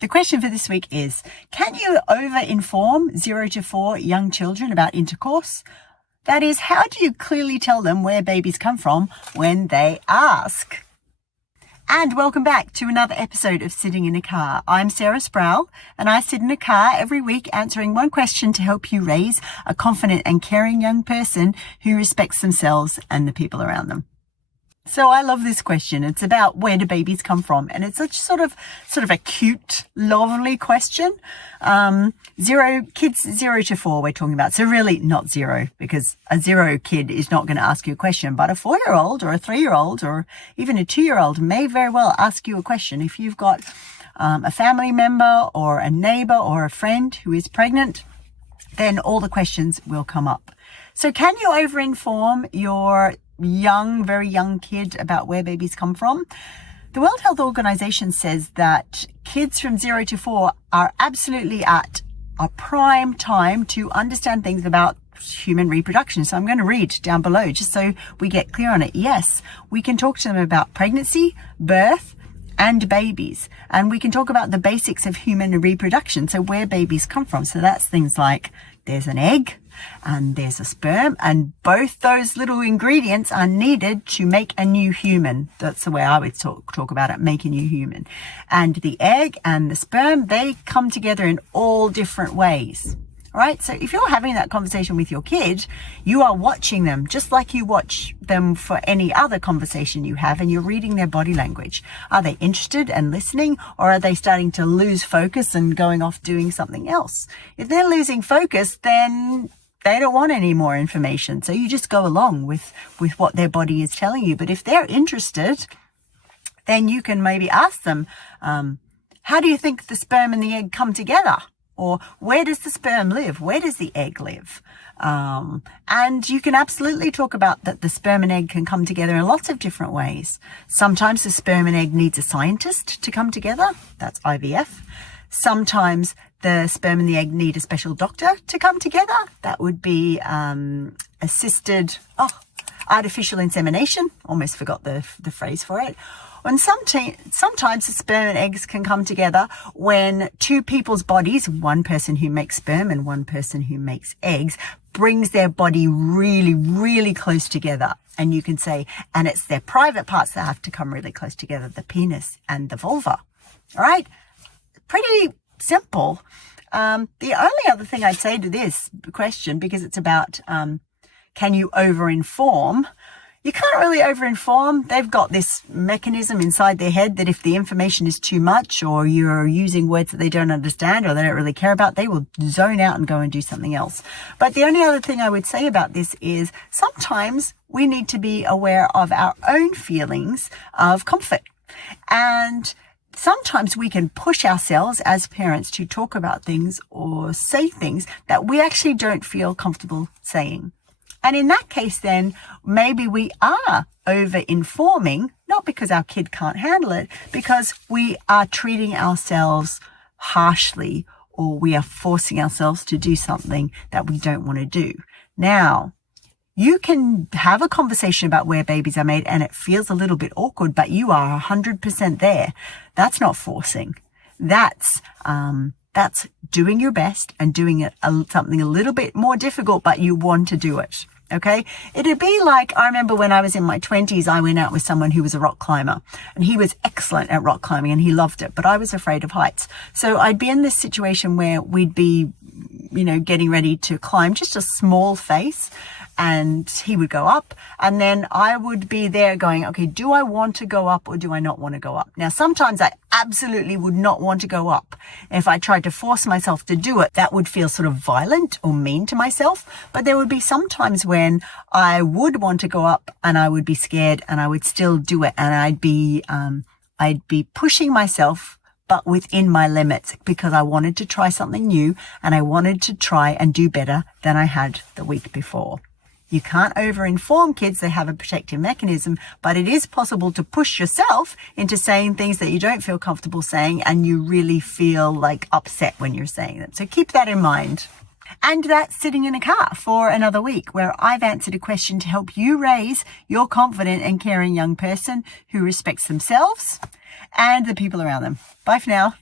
The question for this week is, can you over-inform 0 to 4 young children about intercourse? That is, how do you clearly tell them where babies come from when they ask? And welcome back to another episode of Sitting in a Car. I'm Sarah Sproul, and I sit in a car every week answering one question to help you raise a confident and caring young person who respects themselves and the people around them. So I love this question. It's about where do babies come from? And it's such sort of a cute, lovely question. Kids 0 to 4 we're talking about. So really not 0, because a 0 kid is not going to ask you a question, but a 4-year-old or a 3-year-old or even a 2-year-old may very well ask you a question. If you've got a family member or a neighbor or a friend who is pregnant, then all the questions will come up. So can you over-inform your very young kid about where babies come from? The World Health Organization says that kids from 0 to 4 are absolutely at a prime time to understand things about human reproduction. So I'm going to read down below just so we get clear on it. Yes, we can talk to them about pregnancy, birth, and babies. And we can talk about the basics of human reproduction. So where babies come from. So that's things like there's an egg and there's a sperm, and both those little ingredients are needed to make a new human. That's the way I would talk about it, make a new human. And the egg and the sperm, they come together in all different ways. All right. So if you're having that conversation with your kid, you are watching them just like you watch them for any other conversation you have, and you're reading their body language. Are they interested and listening, or are they starting to lose focus and going off doing something else? If they're losing focus, then they don't want any more information. So you just go along with what their body is telling you. But if they're interested, then you can maybe ask them, how do you think the sperm and the egg come together? Or where does the sperm live? Where does the egg live? And you can absolutely talk about that the sperm and egg can come together in lots of different ways. Sometimes the sperm and egg needs a scientist to come together. That's IVF. Sometimes the sperm and the egg need a special doctor to come together. That would be assisted artificial insemination. Almost forgot the phrase for it. And sometimes the sperm and eggs can come together when two people's bodies, one person who makes sperm and one person who makes eggs, brings their body really, really close together. And you can say, and it's their private parts that have to come really close together, the penis and the vulva. All right? Pretty simple. The only other thing I'd say to this question, because it's about can you over-inform? You can't really over-inform. They've got this mechanism inside their head that if the information is too much, or you're using words that they don't understand or they don't really care about, they will zone out and go and do something else. But the only other thing I would say about this is sometimes we need to be aware of our own feelings of comfort. And sometimes we can push ourselves as parents to talk about things or say things that we actually don't feel comfortable saying. And in that case, then maybe we are over-informing, not because our kid can't handle it, because we are treating ourselves harshly, or we are forcing ourselves to do something that we don't want to do. Now, you can have a conversation about where babies are made and it feels a little bit awkward, but you are 100% there. That's not forcing. That's doing your best and doing it something a little bit more difficult, but you want to do it. Okay. It'd be like, I remember when I was in my 20s, I went out with someone who was a rock climber, and he was excellent at rock climbing and he loved it, but I was afraid of heights. So I'd be in this situation where we'd be, getting ready to climb just a small face, and he would go up, and then I would be there going, okay, do I want to go up or do I not want to go up? Now, sometimes I absolutely would not want to go up. If I tried to force myself to do it, that would feel sort of violent or mean to myself. But there would be some times when I would want to go up and I would be scared and I would still do it. And I'd be pushing myself, but within my limits, because I wanted to try something new and I wanted to try and do better than I had the week before. You can't over-inform kids. They have a protective mechanism, but it is possible to push yourself into saying things that you don't feel comfortable saying, and you really feel like upset when you're saying them. So keep that in mind. And that's Sitting in a Car for another week, where I've answered a question to help you raise your confident and caring young person who respects themselves and the people around them. Bye for now.